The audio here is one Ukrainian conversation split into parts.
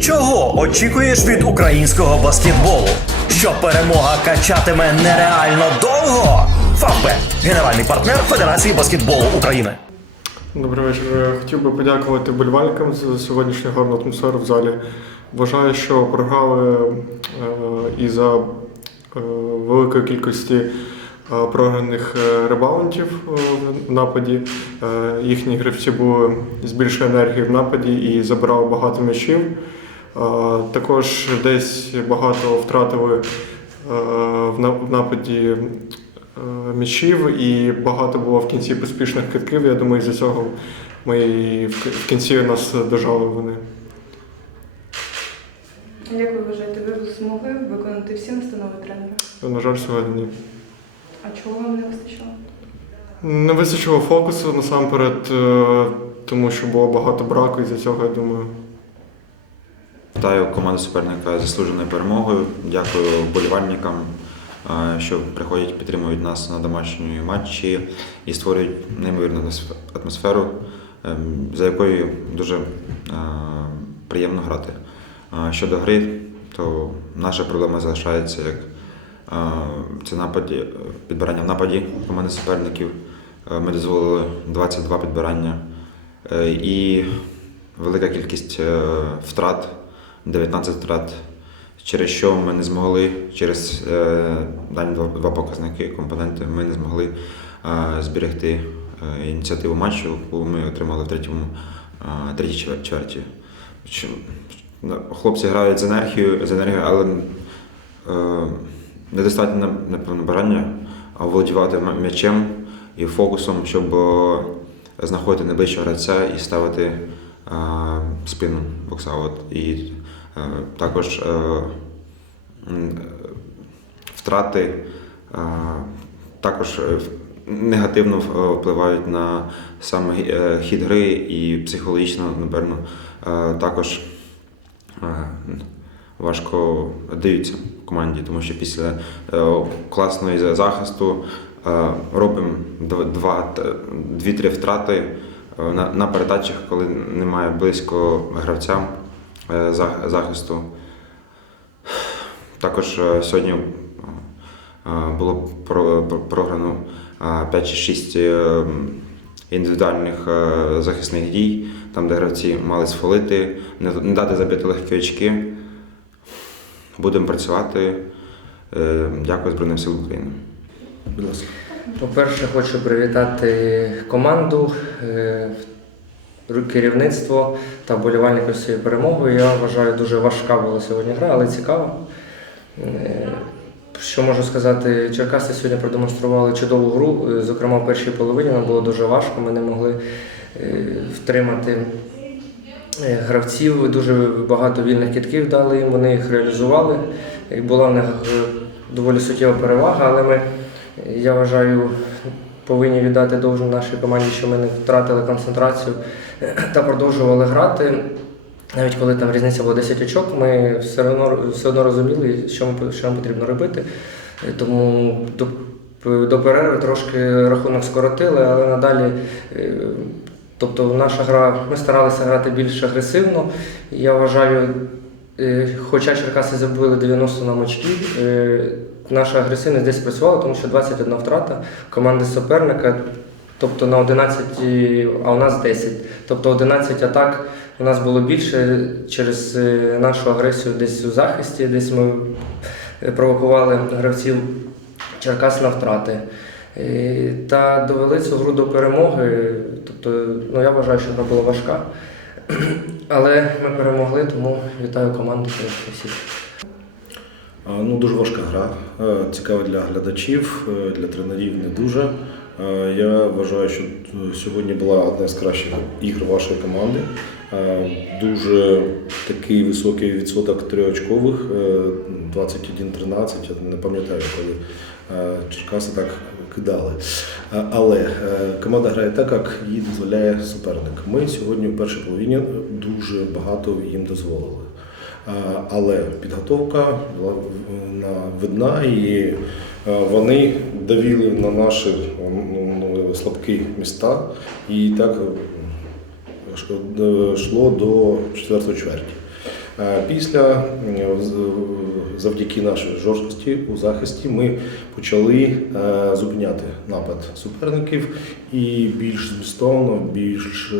Чого очікуєш від українського баскетболу? Що перемога качатиме нереально довго? Фавбет – генеральний партнер Федерації баскетболу України. Добрий вечір. Е, Хотів би подякувати болівальникам за сьогоднішню гарну атмосферу в залі. Вважаю, що програли е, і за е, великої кількості програних ребаундів е, в нападі. Їхні гравці були з більшою енергією в нападі і забирали багато м'ячів. Е, Також десь багато втратили е, в нападі е, м'ячів і багато було в кінці поспішних китків. Я думаю, з-за цього ми в кінці нас дожали вони. Як ви вважаєте, ви змогли виконати всі настанови тренера? На жаль, сьогодні ні. А чого вам не вистачило? Не вистачило фокусу насамперед, тому що було багато браку, і за цього я думаю. Вітаю команду суперника заслуженою перемогою. Дякую вболівальникам, е, що приходять, підтримують нас на домашньому матчі і створюють неймовірну атмосферу, ем, за якою дуже е, приємно грати. Е, Щодо гри, то наша проблема залишається як це нападі, підбирання в нападі команди суперників. Ми дозволили 22 підбирання і велика кількість втрат. 19 втрат, через що ми не змогли, через е, дані два, показники, компоненти, ми не змогли е, зберегти е, ініціативу матчу, яку ми отримали в третьому, третій чвер- чверті. Хлопці грають з енергією, з енергією, але недостатньо напевно бажання володівати м'ячем і фокусом, щоб знаходити найближчого гравця і ставити спину боксаут. І також е, втрати е, також е, негативно е, впливають на саме е, хід гри і психологічно, напевно, е, також е, важко даються команді, тому що після е, класної захисту е, робимо дві-три втрати е, на, передачах, коли немає близько гравця е, зах- захисту. Також е, сьогодні е, було про- про- програно е, 5 чи 6 е, індивідуальних е, захисних дій, там, де гравці мали сфолити, не дати забити легкі очки. Будемо працювати. Е, Дякую Збройним силам України. Будь ласка. По-перше, хочу привітати команду, е, керівництво та вболівальників з цією перемогою. Я вважаю, дуже важка була сьогодні гра, але цікава. Е, Що можу сказати, Черкаси сьогодні продемонстрували чудову гру. Е, Зокрема, в першій половині нам було дуже важко. Ми не могли е, втримати гравців. Дуже багато вільних кітків дали їм, вони їх реалізували. Була в них доволі суттєва перевага, але ми, я вважаю, повинні віддати довжу нашій команді, що ми не втратили концентрацію та продовжували грати. Навіть коли там різниця була 10 очок, ми все одно, все одно розуміли, що, ми, що нам потрібно робити. Тому до, до перерви трошки рахунок скоротили, але надалі. е, Тобто наша гра, ми старалися грати більш агресивно. Я вважаю, е, хоча Черкаси забили 90 нам очків, е, наша агресивність десь працювала, тому що 21 втрата команди суперника, тобто на 11, а у нас 10. Тобто 11 атак у нас було більше через е, нашу агресію десь у захисті, десь ми е, провокували гравців Черкас на втрати. Е, Та довели цю гру до перемоги. Тобто, ну я вважаю, що вона була важка. Але ми перемогли, тому вітаю команду всіх. Ну, дуже важка гра. Цікава для глядачів, для тренерів не дуже. Е, Я вважаю, що е, сьогодні була одна з кращих ігр вашої команди. Е, Дуже такий високий відсоток триочкових, е, 21-13, я не пам'ятаю, коли е, Черкаси так кидали. Е, Але е, команда грає так, як їй дозволяє суперник. Ми сьогодні в першій половині дуже багато їм дозволили. Але підготовка була видна і вони давили на наші ну, ну, слабкі міста і так е, йшло до четвертої чверті. Е, Після завдяки нашій жорсткості у захисті ми почали е, зупиняти напад суперників і більш змістовно, більш е,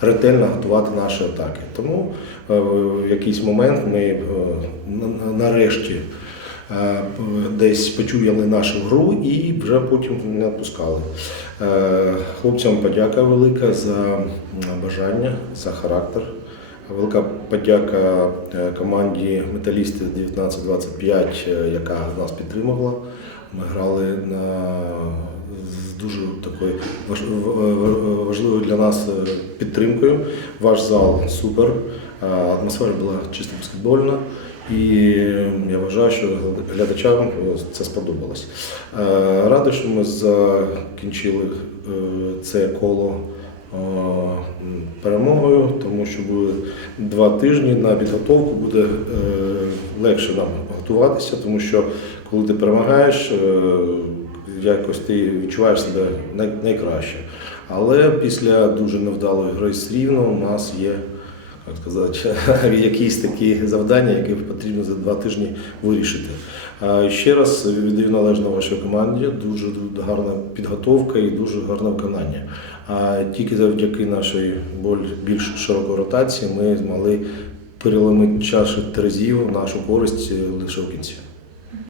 ретельно готувати наші атаки. Тому е, в якийсь момент ми на- на- нарешті десь почуяли нашу гру і вже потім не відпускали. Хлопцям подяка велика за бажання, за характер. Велика подяка е, команді металісти 1925, е, яка нас підтримувала. Ми грали на з дуже такою важливою для нас е, підтримкою. Ваш зал супер, атмосфера була чисто баскетбольна. І я вважаю, що глядачам це сподобалось. Радий, що ми закінчили це коло перемогою, тому що буде два тижні на підготовку буде е, легше нам готуватися, тому що коли ти перемагаєш, е, якось ти відчуваєш себе найкраще. Але після дуже невдалої гри з Рівно у нас є як сказати, якісь такі завдання, які потрібно за два тижні вирішити. А Ще раз віддаю належно вашій команді. Дуже гарна підготовка і дуже гарне виконання. А тільки завдяки нашій більш широкої ротації ми змогли переломити чашу терезів нашу користь лише в кінці.